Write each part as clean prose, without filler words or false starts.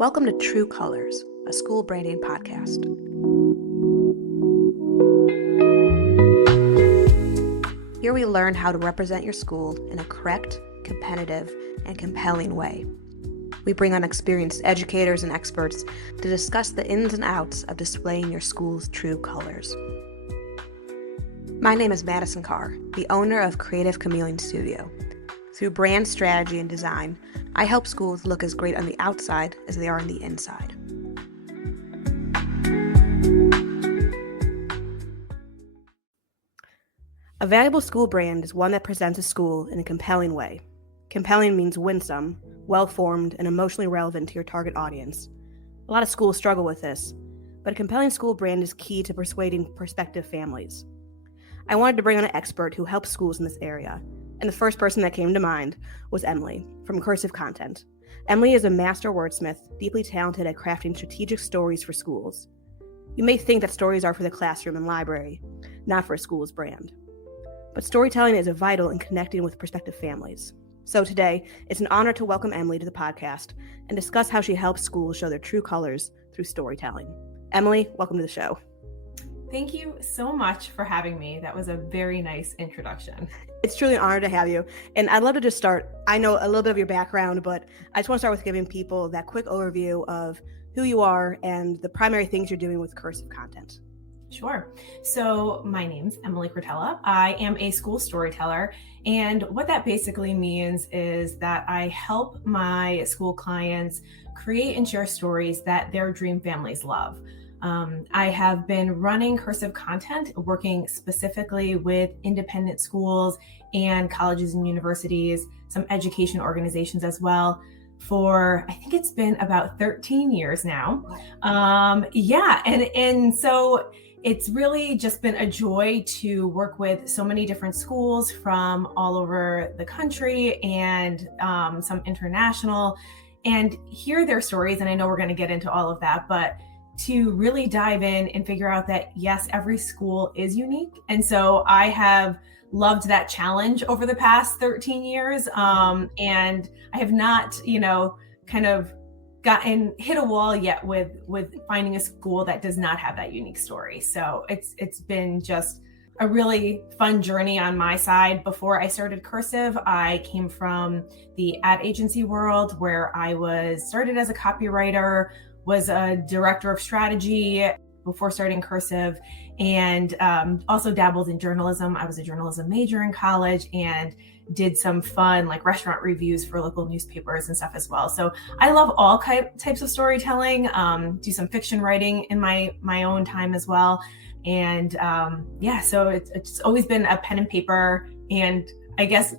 Welcome to True Colors, a school branding podcast. Here we learn how to represent your school in a correct, competitive, and compelling way. We bring on experienced educators and experts to discuss the ins and outs of displaying your school's true colors. My name is Madison Carr, the owner of Creative Chameleon Studio. Through brand strategy and design, I help schools look as great on the outside as they are on the inside. A valuable school brand is one that presents a school in a compelling way. Compelling means winsome, well-formed, and emotionally relevant to your target audience. A lot of schools struggle with this, but a compelling school brand is key to persuading prospective families. I wanted to bring on an expert who helps schools in this area, and the first person that came to mind was Emily from Cursive Content. Emily is a master wordsmith, deeply talented at crafting strategic stories for schools. You may think that stories are for the classroom and library, not for a school's brand. But storytelling is vital in connecting with prospective families. So today, it's an honor to welcome Emily to the podcast and discuss how she helps schools show their true colors through storytelling. Emily, welcome to the show. Thank you so much for having me. That was a very nice introduction. It's truly an honor to have you. And I'd love to just start, I know a little bit of your background, but I just want to start with giving people that quick overview of who you are and the primary things you're doing with Cursive Content. Sure. So my name's Emily Cretella. I am a school storyteller. And what that basically means is that I help my school clients create and share stories that their dream families love. I have been running Cursive Content, working specifically with independent schools and colleges and universities, some education organizations as well, for I think it's been about 13 years now. And so it's really just been a joy to work with so many different schools from all over the country and some international, and hear their stories. And I know we're going to get into all of that, but to really dive in and figure out that, yes, every school is unique. And so I have loved that challenge over the past 13 years. And I have not, kind of hit a wall yet with finding a school that does not have that unique story. So it's been just a really fun journey on my side. Before I started Cursive, I came from the ad agency world where I started as a copywriter, was a director of strategy before starting Cursive, and also dabbled in journalism. I was a journalism major in college and did some fun restaurant reviews for local newspapers and stuff as well. So I love all types of storytelling, do some fiction writing in my own time as well. And so it's always been a pen and paper and I guess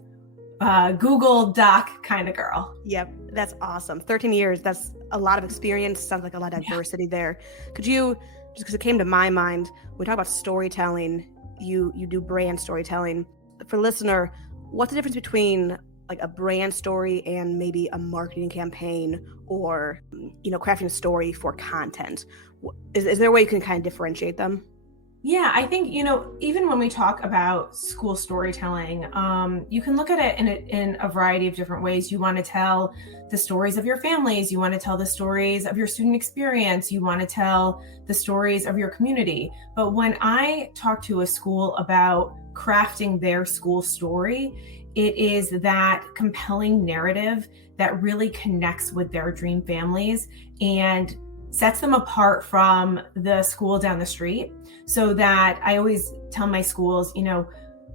Google Doc kind of girl. Yep, that's awesome. 13 years, that's a lot of experience. Sounds like a lot of diversity there. Could you, just because it came to my mind, when we talk about storytelling, you do brand storytelling. For the listener, what's the difference between a brand story and maybe a marketing campaign or, crafting a story for content? Is there a way you can kind of differentiate them? Yeah, I think, even when we talk about school storytelling, you can look at it in a variety of different ways. You want to tell the stories of your families. You want to tell the stories of your student experience. You want to tell the stories of your community. But when I talk to a school about crafting their school story, it is that compelling narrative that really connects with their dream families and sets them apart from the school down the street. So that I always tell my schools,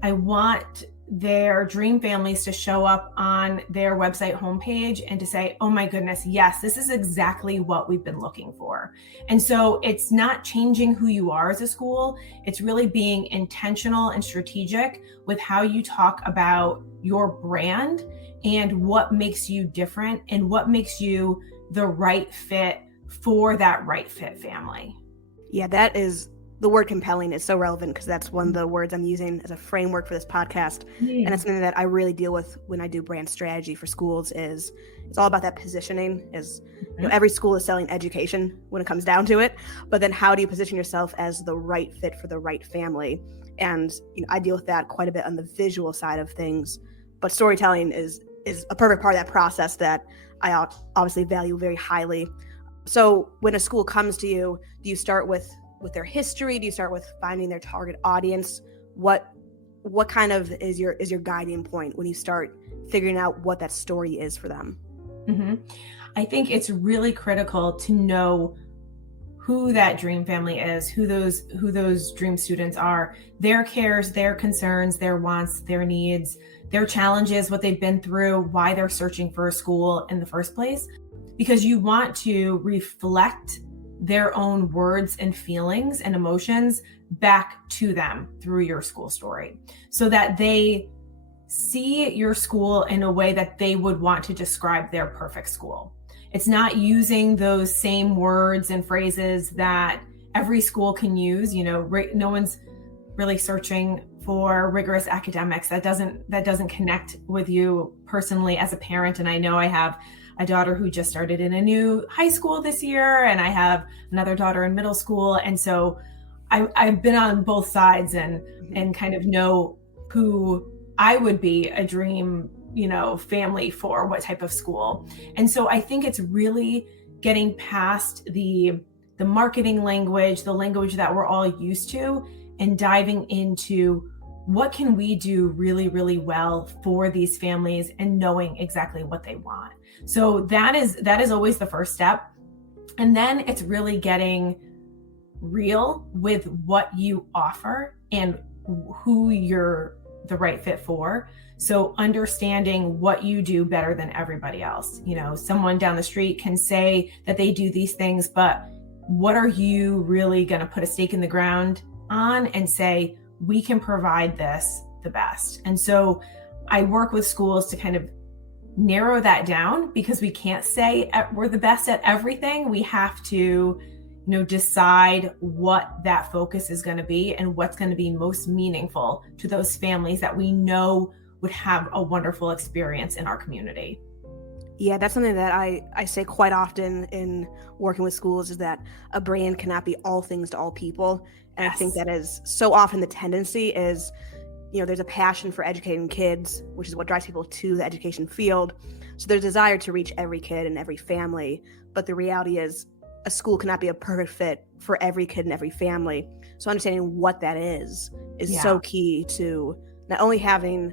I want their dream families to show up on their website homepage and to say, oh my goodness, yes, this is exactly what we've been looking for. And so it's not changing who you are as a school. It's really being intentional and strategic with how you talk about your brand and what makes you different and what makes you the right fit for that right fit family. Yeah, the word compelling is so relevant because that's one of the words I'm using as a framework for this podcast. And it's something that I really deal with when I do brand strategy for schools. Is it's all about that positioning. Every school is selling education when it comes down to it, but then how do you position yourself as the right fit for the right family? And I deal with that quite a bit on the visual side of things, but storytelling is a perfect part of that process that I obviously value very highly. So when a school comes to you, do you start with their history? Do you start with finding their target audience? What kind of is your guiding point when you start figuring out what that story is for them? Mm-hmm. I think it's really critical to know who that dream family is, who those dream students are, their cares, their concerns, their wants, their needs, their challenges, what they've been through, why they're searching for a school in the first place. Because you want to reflect their own words and feelings and emotions back to them through your school story, so that they see your school in a way that they would want to describe their perfect school. It's not using those same words and phrases that every school can use. No one's really searching for rigorous academics. That doesn't connect with you personally as a parent. And I know I have a daughter who just started in a new high school this year, and I have another daughter in middle school. And so I've been on both sides and kind of know who I would be a dream, family for, what type of school. And so I think it's really getting past the marketing language, the language that we're all used to, and diving into what can we do really, really well for these families and knowing exactly what they want. So that is always the first step. And then it's really getting real with what you offer and who you're the right fit for. So understanding what you do better than everybody else. Someone down the street can say that they do these things, but what are you really going to put a stake in the ground on and say, we can provide this the best? And so I work with schools to kind of narrow that down, because we can't say we're the best at everything. We have to decide what that focus is going to be and what's going to be most meaningful to those families that we know would have a wonderful experience in our community. Yeah, that's something that I say quite often in working with schools, is that a brand cannot be all things to all people. And yes. I think that is so often the tendency is, there's a passion for educating kids, which is what drives people to the education field. So there's a desire to reach every kid and every family. But the reality is a school cannot be a perfect fit for every kid and every family. So understanding what that is so key to not only having,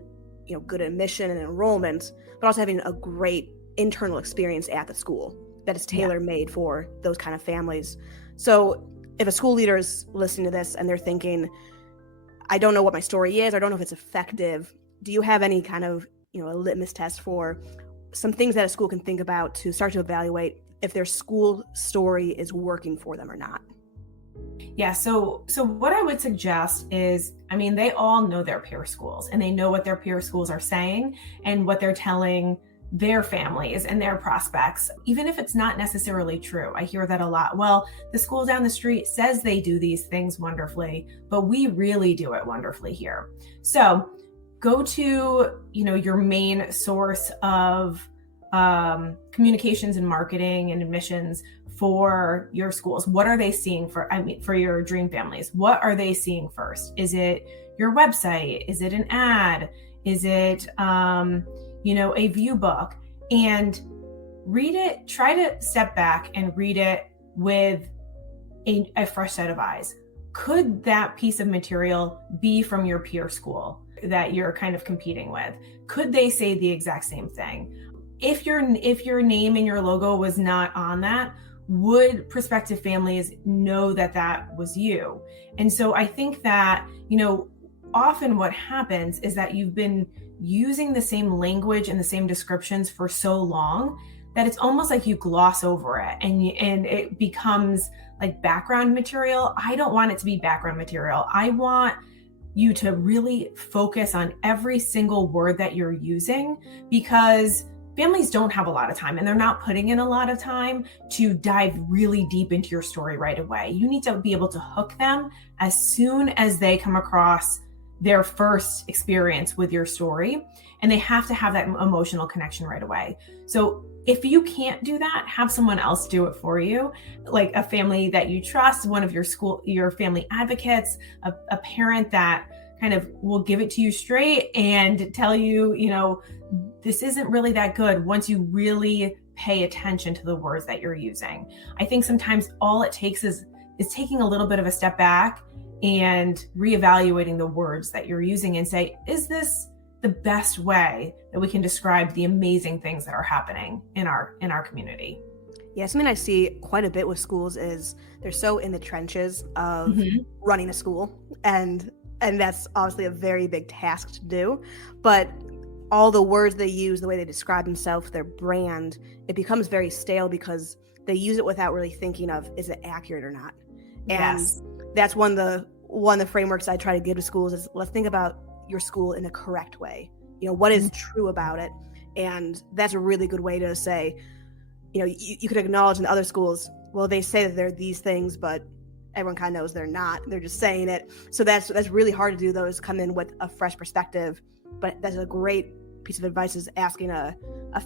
good admission and enrollment, but also having a great internal experience at the school that is tailor-made for those kind of families. So if a school leader is listening to this and they're thinking, I don't know what my story is, or I don't know if it's effective, do you have any kind of, a litmus test for some things that a school can think about to start to evaluate if their school story is working for them or not? Yeah, so what I would suggest is, they all know their peer schools, and they know what their peer schools are saying and what they're telling their families and their prospects, even if it's not necessarily true. I hear that a lot. Well, the school down the street says they do these things wonderfully, but we really do it wonderfully here. So go to, your main source of communications and marketing and admissions for your schools. What are they seeing for your dream families? What are they seeing first? Is it your website? Is it an ad? Is it, a view book? And read it, try to step back and read it with a fresh set of eyes. Could that piece of material be from your peer school that you're kind of competing with? Could they say the exact same thing? If your name and your logo was not on that, would prospective families know that was you? And so I think that, often what happens is that you've been using the same language and the same descriptions for so long that it's almost like you gloss over it and it becomes like background material. I don't want it to be background material. I want you to really focus on every single word that you're using, because families don't have a lot of time, and they're not putting in a lot of time to dive really deep into your story right away. You need to be able to hook them as soon as they come across their first experience with your story, and they have to have that emotional connection right away. So if you can't do that, have someone else do it for you, like a family that you trust, one of your family advocates, a parent that kind of will give it to you straight and tell you, this isn't really that good, once you really pay attention to the words that you're using. I think sometimes all it takes is taking a little bit of a step back and reevaluating the words that you're using and say, is this the best way that we can describe the amazing things that are happening in our community? Yeah, something I see quite a bit with schools is they're so in the trenches of running a school, and that's obviously a very big task to do. But all the words they use, the way they describe themselves, their brand, it becomes very stale because they use it without really thinking of, is it accurate or not? Yes. And that's one of the frameworks I try to give to schools is, let's think about your school in a correct way. What is true about it? And that's a really good way to say, you could acknowledge in other schools, well, they say that they're these things, but everyone kind of knows they're not. They're just saying it. So that's really hard to do. Those come in with a fresh perspective. But that's a great piece of advice, is asking a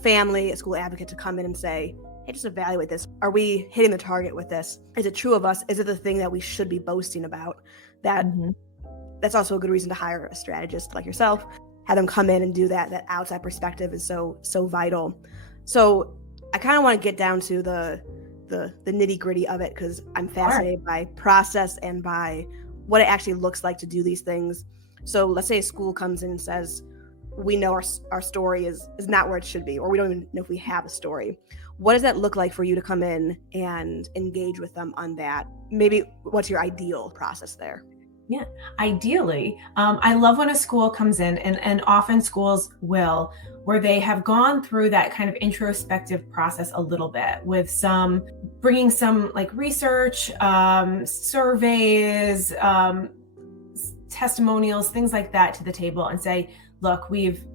family, a school advocate to come in and say, hey, just evaluate this. Are we hitting the target with this? Is it true of us? Is it the thing that we should be boasting about? That's also a good reason to hire a strategist like yourself. Have them come in and do that. That outside perspective is so vital. So I kind of want to get down to the nitty gritty of it, because I'm fascinated by process and by what it actually looks like to do these things. So let's say a school comes in and says, we know our story is not where it should be, or we don't even know if we have a story. What does that look like for you to come in and engage with them on that? Maybe what's your ideal process there? Yeah, ideally, I love when a school comes in, and often schools will, where they have gone through that kind of introspective process a little bit with bringing some like research, surveys, testimonials, things like that to the table, and say, look, we've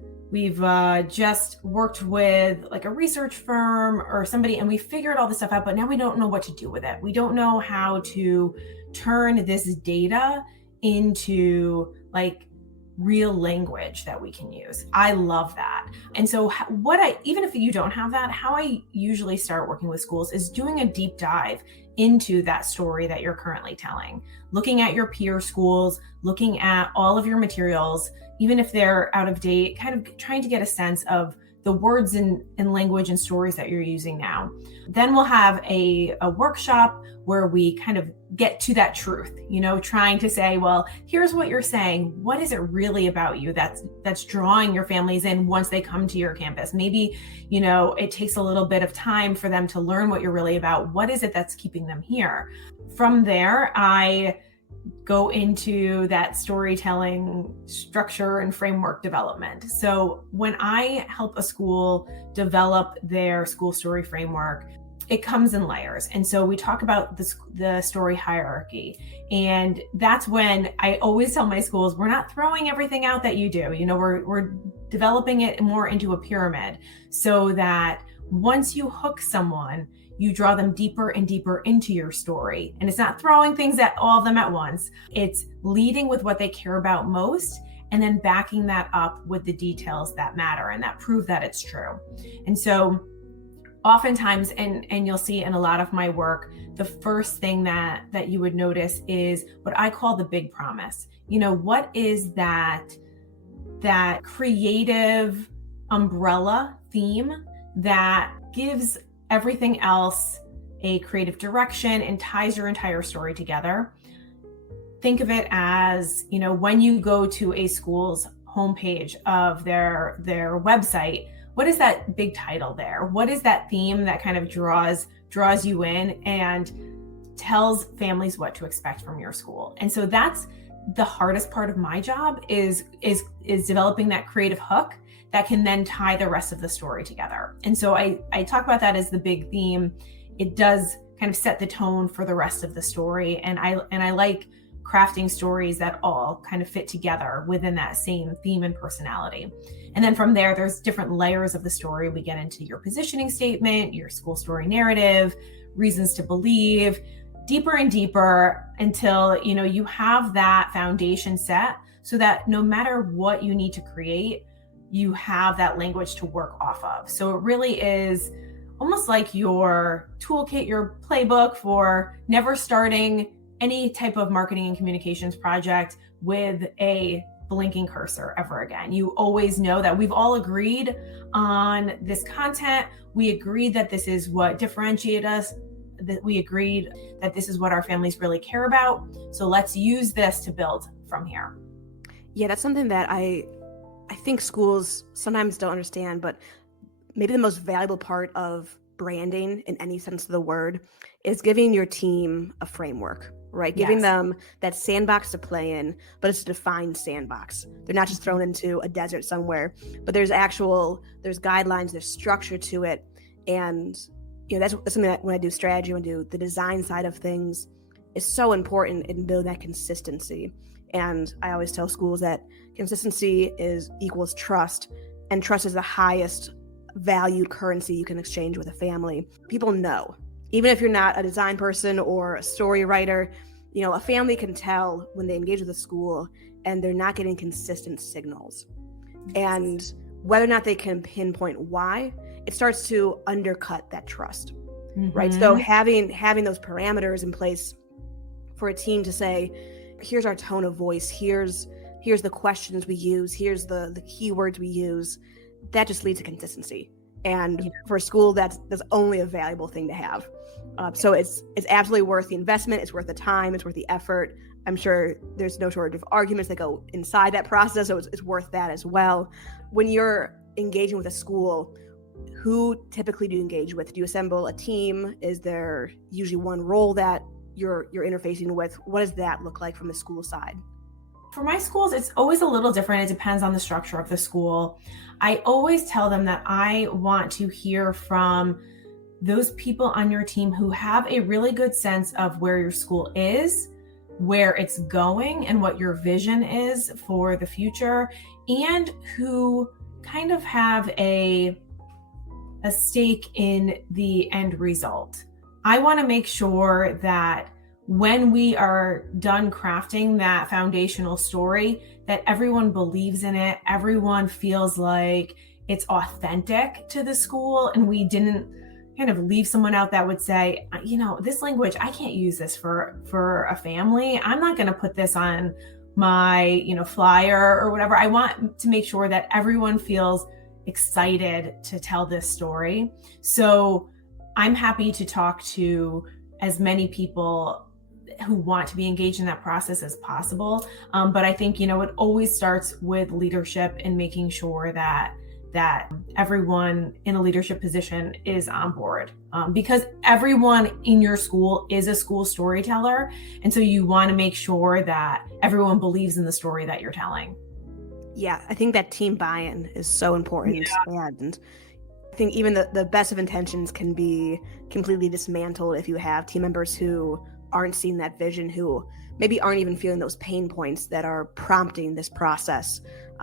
just worked with like a research firm or somebody, and we figured all this stuff out, but now we don't know what to do with it. We don't know how to turn this data into like real language that we can use. I love that. And so even if you don't have that, how I usually start working with schools is doing a deep dive into that story that you're currently telling, looking at your peer schools, looking at all of your materials, even if they're out of date, kind of trying to get a sense of the words and language and stories that you're using now. Then we'll have a workshop where we kind of get to that truth, trying to say, well, here's what you're saying. What is it really about you that's drawing your families in once they come to your campus? Maybe, it takes a little bit of time for them to learn what you're really about. What is it that's keeping them here? From there, I go into that storytelling structure and framework development. So when I help a school develop their school story framework, it comes in layers. And so we talk about the story hierarchy. And that's when I always tell my schools, we're not throwing everything out that you do. We're developing it more into a pyramid so that once you hook someone, you draw them deeper and deeper into your story. And it's not throwing things at all of them at once. It's leading with what they care about most, and then backing that up with the details that matter and that prove that it's true. And so oftentimes, and you'll see in a lot of my work, the first thing that you would notice is what I call the big promise. What is that creative umbrella theme that gives everything else a creative direction and ties your entire story together? Think of it as, when you go to a school's homepage of their website, what is that big title there? What is that theme that kind of draws you in and tells families what to expect from your school? And so that's the hardest part of my job is developing that creative hook that can then tie the rest of the story together. And so I talk about that as the big theme. It does kind of set the tone for the rest of the story. And I like crafting stories that all kind of fit together within that same theme and personality. And then from there, there's different layers of the story. We get into your positioning statement, your school story narrative, reasons to believe, deeper and deeper until, you have that foundation set so that no matter what you need to create, you have that language to work off of. So it really is almost like your toolkit, your playbook for never starting any type of marketing and communications project with a blinking cursor ever again. You always know that we've all agreed on this content. We agreed that this is what differentiates us, that we agreed that this is what our families really care about. So let's use this to build from here. Yeah, that's something that I think schools sometimes don't understand, but maybe the most valuable part of branding in any sense of the word is giving your team a framework, right? Giving them that sandbox to play in, but it's a defined sandbox. They're not just thrown into a desert somewhere, but there's guidelines, there's structure to it. And that's something that when I do strategy, when I do the design side of things, is so important in building that consistency. And I always tell schools that consistency equals trust, and trust is the highest valued currency you can exchange with a family. People know, even if you're not a design person or a story writer, a family can tell when they engage with a school and they're not getting consistent signals. And whether or not they can pinpoint why, it starts to undercut that trust, right? So having those parameters in place for a team to say, here's our tone of voice, here's the questions we use, here's the keywords we use, that just leads to consistency. And for a school, that's only a valuable thing to have. So it's absolutely worth the investment. It's worth the time. It's worth the effort. I'm sure there's no shortage of arguments that go inside that process. So it's worth that as well. When you're engaging with a school, who typically do you engage with? Do you assemble a team? Is there usually one role that you're interfacing with? What does that look like from the school side? For my schools, it's always a little different. It depends on the structure of the school. I always tell them that I want to hear from those people on your team who have a really good sense of where your school is, where it's going, and what your vision is for the future, and who kind of have a stake in the end result. I want to make sure that when we are done crafting that foundational story, that everyone believes in it, everyone feels like it's authentic to the school, and we didn't kind of leave someone out that would say, this language, I can't use this for a family. I'm not going to put this on my, flyer or whatever. I want to make sure that everyone feels excited to tell this story. So I'm happy to talk to as many people who want to be engaged in that process as possible. But I think, it always starts with leadership and making sure that everyone in a leadership position is on board, because everyone in your school is a school storyteller. And so you want to make sure that everyone believes in the story that you're telling. Yeah, I think that team buy-in is so important. Yeah. And I think even the best of intentions can be completely dismantled if you have team members who aren't seeing that vision, who maybe aren't even feeling those pain points that are prompting this process.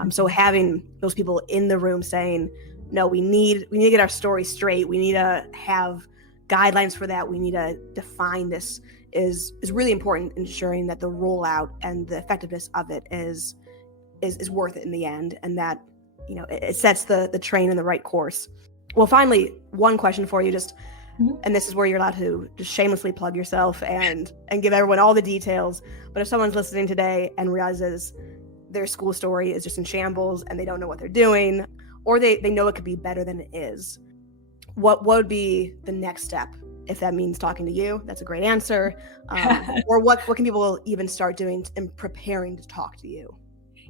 So having those people in the room saying, no, we need to get our story straight. We need to have guidelines for that. We need to define this is really important, ensuring that the rollout and the effectiveness of it is worth it in the end, and that it sets the train in the right course. Well, finally, one question for you, and this is where you're allowed to just shamelessly plug yourself and give everyone all the details. But if someone's listening today and realizes their school story is just in shambles and they don't know what they're doing, or they know it could be better than it is, what would be the next step? If that means talking to you, that's a great answer. Or what can people even start doing in preparing to talk to you?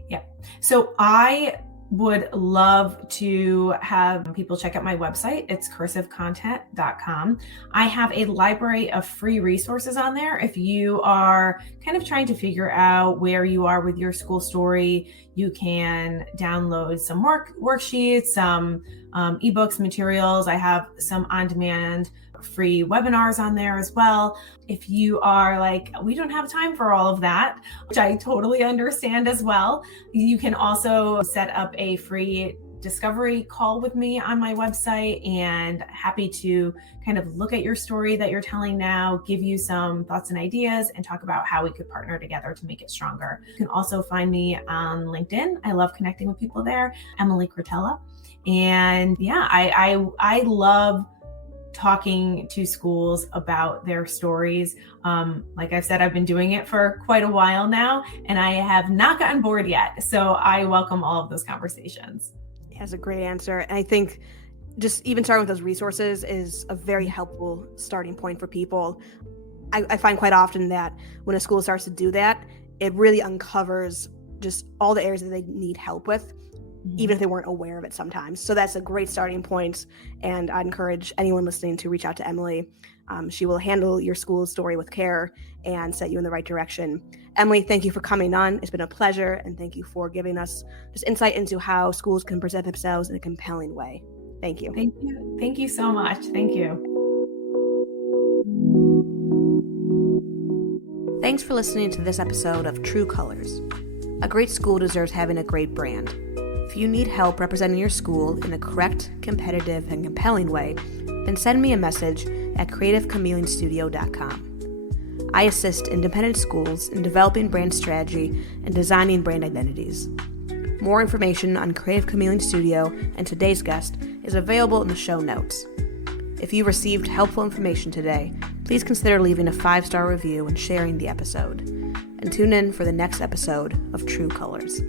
Yeah. So I would love to have people check out my website. It's cursivecontent.com. I have a library of free resources on there. If you are kind of trying to figure out where you are with your school story, you can download some worksheets, some ebooks, materials. I have some on-demand free webinars on there as well. If you are like, we don't have time for all of that, which I totally understand as well, you can also set up a free discovery call with me on my website, and happy to kind of look at your story that you're telling now, give you some thoughts and ideas, and talk about how we could partner together to make it stronger. You can also find me on LinkedIn. I love connecting with people there, Emily Cretella. And yeah, I love talking to schools about their stories. Like I've said, I've been doing it for quite a while now, and I have not gotten bored yet. So I welcome all of those conversations. That's a great answer. And I think just even starting with those resources is a very helpful starting point for people. I find quite often that when a school starts to do that, it really uncovers just all the areas that they need help with, even if they weren't aware of it sometimes. So that's a great starting point. And I'd encourage anyone listening to reach out to Emily. She will handle your school's story with care and set you in the right direction. Emily, thank you for coming on. It's been a pleasure. And thank you for giving us just insight into how schools can present themselves in a compelling way. Thank you. Thank you. Thank you so much. Thank you. Thanks for listening to this episode of True Colors. A great school deserves having a great brand. If you need help representing your school in a correct, competitive, and compelling way, then send me a message at creativechameleonstudio.com. I assist independent schools in developing brand strategy and designing brand identities. More information on Creative Chameleon Studio and today's guest is available in the show notes. If you received helpful information today, please consider leaving a 5-star review and sharing the episode. And tune in for the next episode of True Colors.